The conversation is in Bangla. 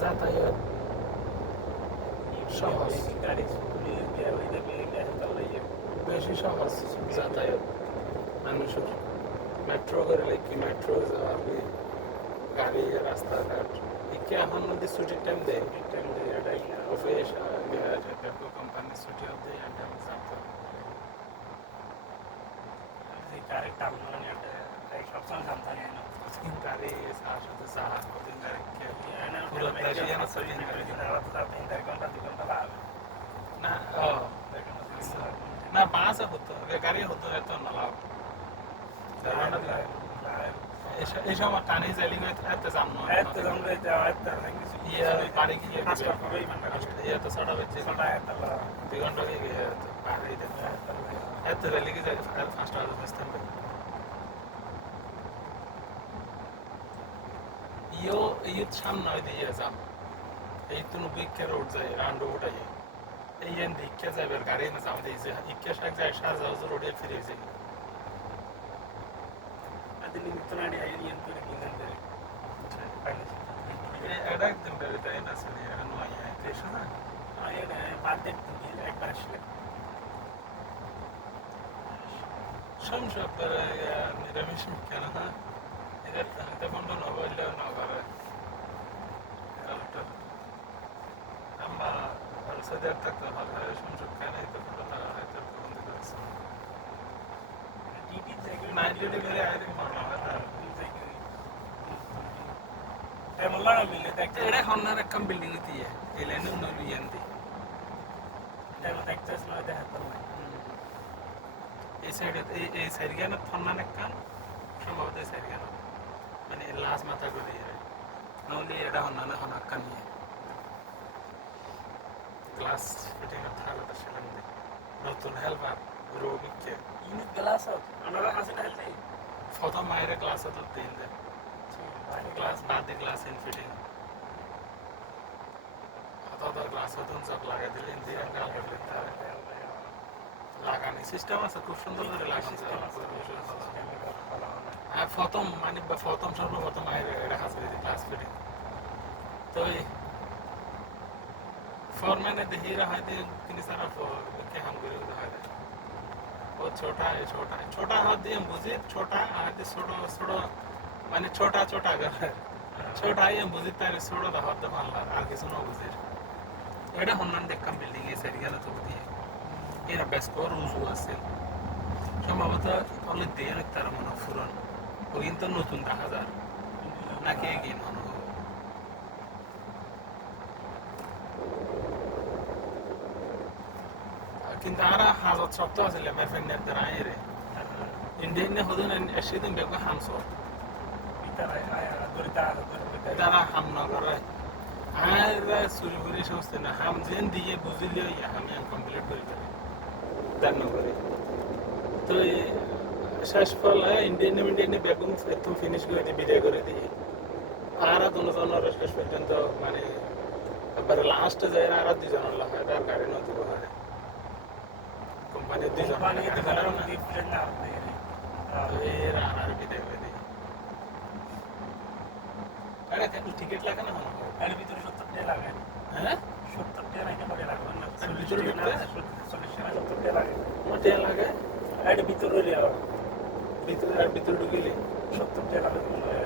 যাতায়াত সহজ বেশি সহজ যাতায়াত মানুষের মেট্রো করে কি মেট্রো যাওয়ার গাড়ি রাস্তাঘাট একে এখন মধ্যে ছুটির টাইম দেয় অফিস কোম্পানি ছুটি হতে গাড়ির টান মানে একটা সবসময় জাম থাকে না পুরো না না বাসে হতো গাড়ি হতো এত না লাভ এই সময় টানি জালি এত জাম নয় এত জাম রে যাওয়া এত কিছু ইয়ে বাড়ি গিয়ে কাজটা করেই মানে ইয়ে তো ছটা বেজে ছোটা এত দুই ঘণ্টা হয়ে গিয়ে বাড়ি এত রেলি গিয়ে যায় পাঁচটা বাজে বেসতে इहो इहो छान नदी असा इथून उभी इतक्या रोड जाय रान रोड आहे येन इतक्या जाय बेल गाडी ना जाऊ द्यायचं इतक्या शाक जाय शार जाऊचं रोड फिरायचं అది నిమిత్తం అని అయ్యి ఎంత నిందంటే ఎడాగుతుంటారు అయినా సరే అను అయ్యా చేసినా ఆయన బాధ్యతుంది భాషలో Şamşaplara ya, ne demişim ki anana? কেন কেন মিলে দেখতে এটা হন্নার একটা বিল্ডিং দিয়ে এই সাইডে এই সাইড গেলে থন্নান একখান সম্ভবত এই সাইড গেল মানে লাস্ট মাথা করে নহলে এটা হন্নানে হনাক্কা নিয়ে ক্লাস ফিটিং এর থাকা তো সেখান নতুন হেলপার রোগীকে ইউনিট গ্লাস আমরা আছে না হেলতে প্রথম মায়ের ক্লাস তো তিন দেয় ক্লাস বাদ দিয়ে ক্লাস ইন ফিটিং অত ক্লাস হতো সব লাগাই দিলে ইন্দি গাল করলে লাগানি সিস্টেম আছে খুব সুন্দর করে লাগানো আর প্রথম মানে বা প্রথম সর্বপ্রথম মায়ের এটা হাসপাতাল ক্লাস ফিটিং তো এই ফরম্যানে দেখি रहा है किन्हीं सारा के हम करे रहा है वो छोटा है छोटा है छोटा हाथ दिए बुझे छोटा हाथ छोड़ो छोड़ो মানে ছোটা ছোটা করে ছোটা ইয়ে বুঝি তার ছোটো দা হতে পারলাম আর কিছু না বুঝে এটা হন্নান দেখলাম বিল্ডিং এ সেরি গেল তো দিয়ে এরা বেশ করে উজু আছে সম্ভবত অনেক দিয়ে অনেক তার মনে ফুরন ও কিন্তু নতুন দেখা যায়। নাকি এগিয়ে মনে হয়? কিন্তু আর হাজত সপ্তাহ আছিল মেফেন নেতার আইরে ইন্ডিয়ান নে হদুন এসে দিন হামসো তারা হাম না করে। আর চুরি করে সমস্ত না। হাম যেন দিয়ে বুঝিলে আমি কমপ্লিট করে ফেলি। তার নগরে। তো শেষ ফল ইন্ডিয়ান ইন্ডিয়ান বেগুন একদম ফিনিশ করে দিয়ে বিদায় করে দিয়ে আর দুজনের শেষ পর্যন্ত মানে এবারে লাস্টে যায় আর দুজনের লাগে তার গাড়ি নতুন হয় কোম্পানির দুজন আর বিদায় করে আরে টিকিট লাগে না হয় এর ভিতরে সত্তর টাকা লাগে হ্যাঁ সত্তর টাকা এর ভিতরে সত্তর টাকা লাগে মোটে এর ভিতরে ভিতরে আর ঢুকিলে সত্তর টাকা মনে হয়